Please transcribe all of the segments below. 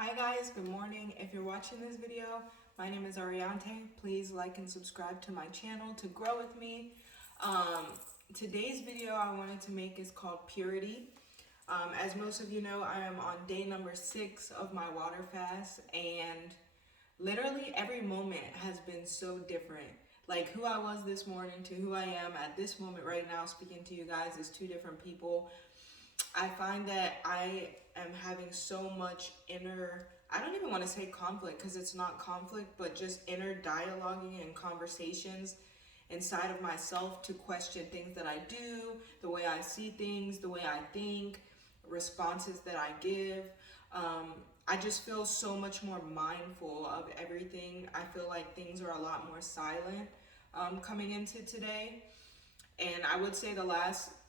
Hi guys, good morning. If you're watching this video, my name is Ariante. Please like and subscribe to my channel to grow with me. Today's video I wanted to make is called Purity. As most of you know, I am on day number 6 of my water fast, and literally every moment has been so different. Like who I was this morning to who I am at this moment right now speaking to you guys is two different people. I find that I am having so much inner, I don't even want to say conflict because it's not conflict, but just inner dialoguing and conversations inside of myself to question things that I do, the way I see things, the way I think, responses that I give. I just feel so much more mindful of everything. I feel like things are a lot more silent coming into today. And I would say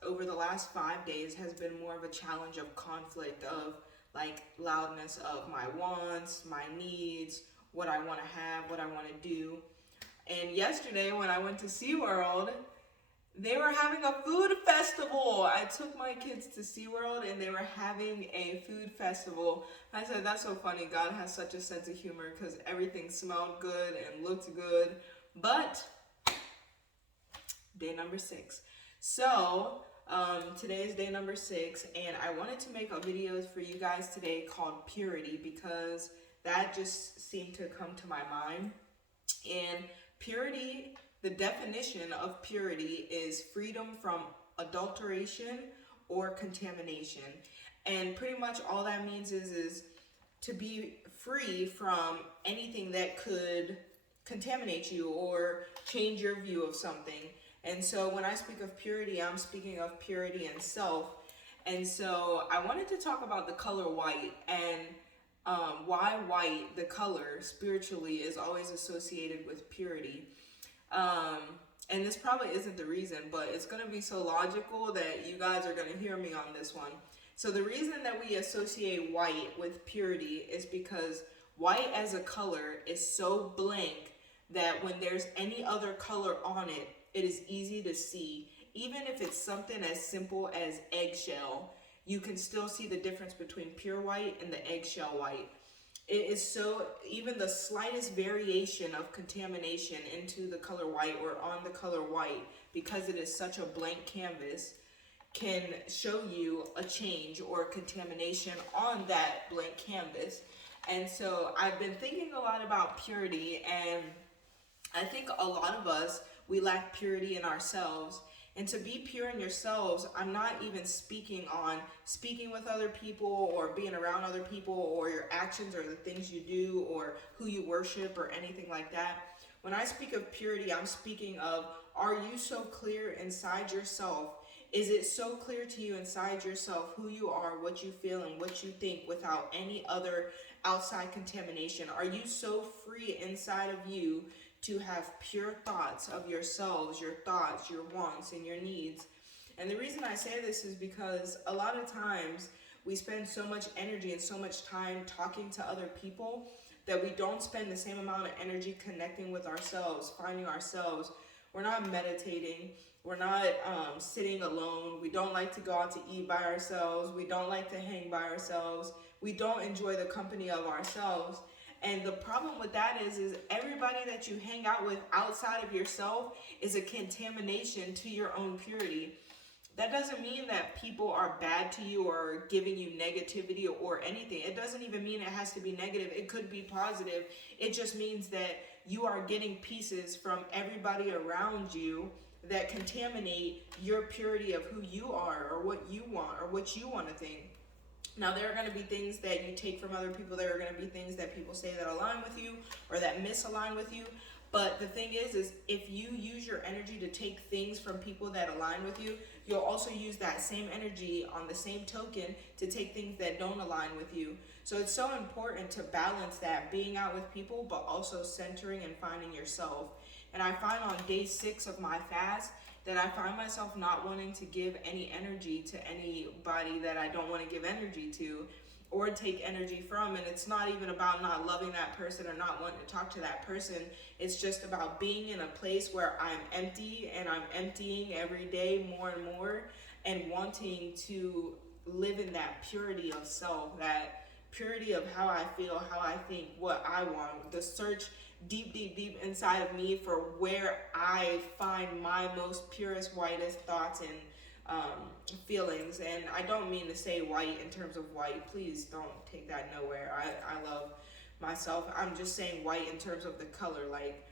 over the last 5 days has been more of a challenge of conflict, of like loudness of my wants, my needs, what I want to have, what I want to do. And yesterday when I went to SeaWorld, they were having a food festival. I took my kids to SeaWorld and they were having a food festival. I said, that's so funny. God has such a sense of humor because everything smelled good and looked good. But day number 6. So today is day number 6, and I wanted to make a video for you guys today called Purity because that just seemed to come to my mind. And purity, the definition of purity is freedom from adulteration or contamination. And pretty much all that means is to be free from anything that could contaminate you or change your view of something. And so when I speak of purity, I'm speaking of purity in self. And so I wanted to talk about the color white and why white, the color, spiritually is always associated with purity. And this probably isn't the reason, but it's going to be so logical that you guys are going to hear me on this one. So the reason that we associate white with purity is because white as a color is so blank that when there's any other color on it, it is easy to see. Even if it's something as simple as eggshell, you can still see the difference between pure white and the eggshell white. It is so, even the slightest variation of contamination into the color white or on the color white, because it is such a blank canvas, can show you a change or contamination on that blank canvas. And so I've been thinking a lot about purity, and I think a lot of us, we lack purity in ourselves. And to be pure in yourselves, I'm not even speaking on speaking with other people or being around other people or your actions or the things you do or who you worship or anything like that. When I speak of purity, I'm speaking of, are you so clear inside yourself? Is it so clear to you inside yourself who you are, what you feel, and what you think without any other outside contamination? Are you so free inside of you to have pure thoughts of yourselves, your thoughts, your wants, and your needs? And the reason I say this is because a lot of times we spend so much energy and so much time talking to other people that we don't spend the same amount of energy connecting with ourselves, finding ourselves. We're not meditating. We're not sitting alone. We don't like to go out to eat by ourselves. We don't like to hang by ourselves. We don't enjoy the company of ourselves. And the problem with that is everybody that you hang out with outside of yourself is a contamination to your own purity. That doesn't mean that people are bad to you or giving you negativity or anything. It doesn't even mean it has to be negative. It could be positive. It just means that you are getting pieces from everybody around you that contaminate your purity of who you are or what you want or what you want to think. Now, there are going to be things that you take from other people. There are going to be things that people say that align with you or that misalign with you. But the thing is if you use your energy to take things from people that align with you, you'll also use that same energy on the same token to take things that don't align with you. So it's so important to balance that, being out with people, but also centering and finding yourself. And I find on day 6 of my fast that I find myself not wanting to give any energy to anybody that I don't want to give energy to or take energy from. And it's not even about not loving that person or not wanting to talk to that person. It's just about being in a place where I'm empty and I'm emptying every day more and more and wanting to live in that purity of self, that purity of how I feel, how I think, what I want, the search deep, deep, deep inside of me for where I find my most purest, whitest thoughts and feelings. And I don't mean to say white in terms of white. Please don't take that nowhere. I love myself. I'm just saying white in terms of the color, like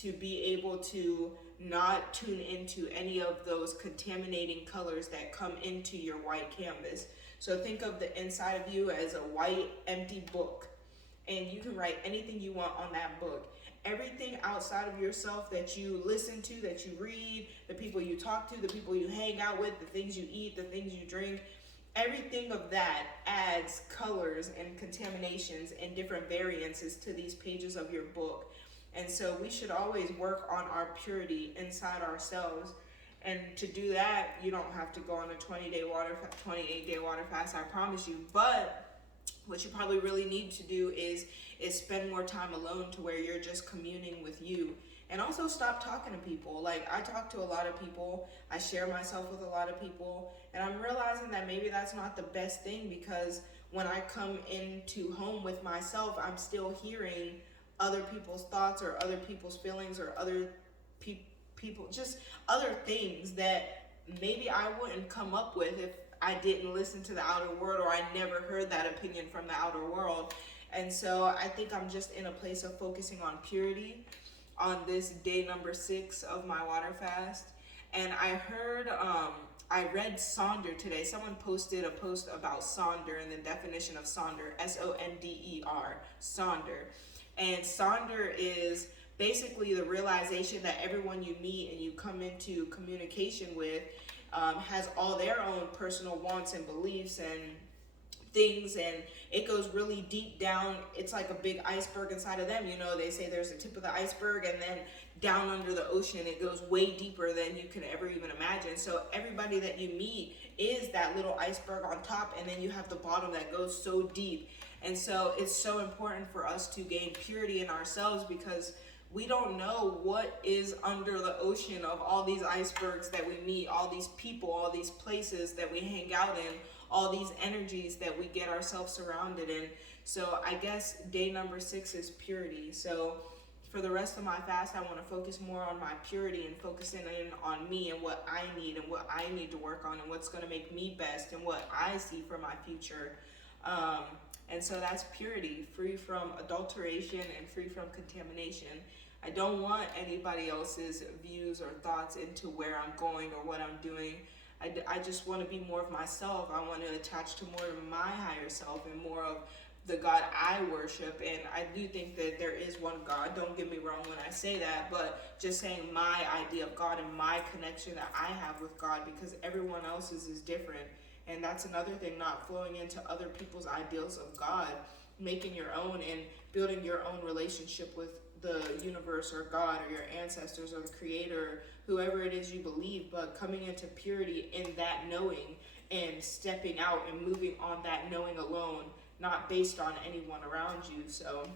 to be able to not tune into any of those contaminating colors that come into your white canvas. So think of the inside of you as a white empty book, and you can write anything you want on that book. Everything outside of yourself that you listen to, that you read, the people you talk to, the people you hang out with, the things you eat, the things you drink, everything of that adds colors and contaminations and different variances to these pages of your book. And so we should always work on our purity inside ourselves. And to do that, you don't have to go on a 28-day water fast, I promise you. But what you probably really need to do is spend more time alone, to where you're just communing with you. And also stop talking to people. Like, I talk to a lot of people, I share myself with a lot of people, and I'm realizing that maybe that's not the best thing, because when I come into home with myself, I'm still hearing other people's thoughts or other people's feelings or other people, just other things that maybe I wouldn't come up with if I didn't listen to the outer world, or I never heard that opinion from the outer world. And so I think I'm just in a place of focusing on purity on this day number 6 of my water fast. And I heard, I read Sonder today. Someone posted a post about Sonder and the definition of Sonder, Sonder, Sonder. And Sonder is basically the realization that everyone you meet and you come into communication with has all their own personal wants and beliefs and things, and it goes really deep down. It's like a big iceberg inside of them. You know, they say there's a tip of the iceberg, and then down under the ocean it goes way deeper than you can ever even imagine. So everybody that you meet is that little iceberg on top, and then you have the bottom that goes so deep. And so it's so important for us to gain purity in ourselves, because we don't know what is under the ocean of all these icebergs that we meet, all these people, all these places that we hang out in, all these energies that we get ourselves surrounded in. So I guess day number 6 is purity. So for the rest of my fast, I want to focus more on my purity and focusing in on me and what I need and what I need to work on and what's going to make me best and what I see for my future. And so that's purity, free from adulteration and free from contamination. I don't want anybody else's views or thoughts into where I'm going or what I'm doing. I just want to be more of myself. I want to attach to more of my higher self and more of the God I worship. And I do think that there is one God. Don't get me wrong when I say that, but just saying my idea of God and my connection that I have with God, because everyone else's is different. And that's another thing, not flowing into other people's ideals of God, making your own and building your own relationship with the universe or God or your ancestors or the creator, whoever it is you believe, but coming into purity in that knowing and stepping out and moving on that knowing alone, not based on anyone around you. So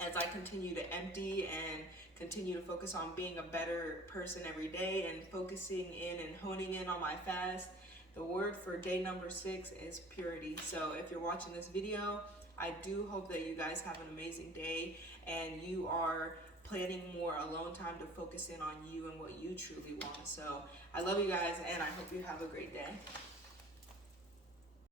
as I continue to empty and continue to focus on being a better person every day and focusing in and honing in on my fast, the word for day number 6 is purity. So if you're watching this video, I do hope that you guys have an amazing day and you are planning more alone time to focus in on you and what you truly want. So I love you guys, and I hope you have a great day.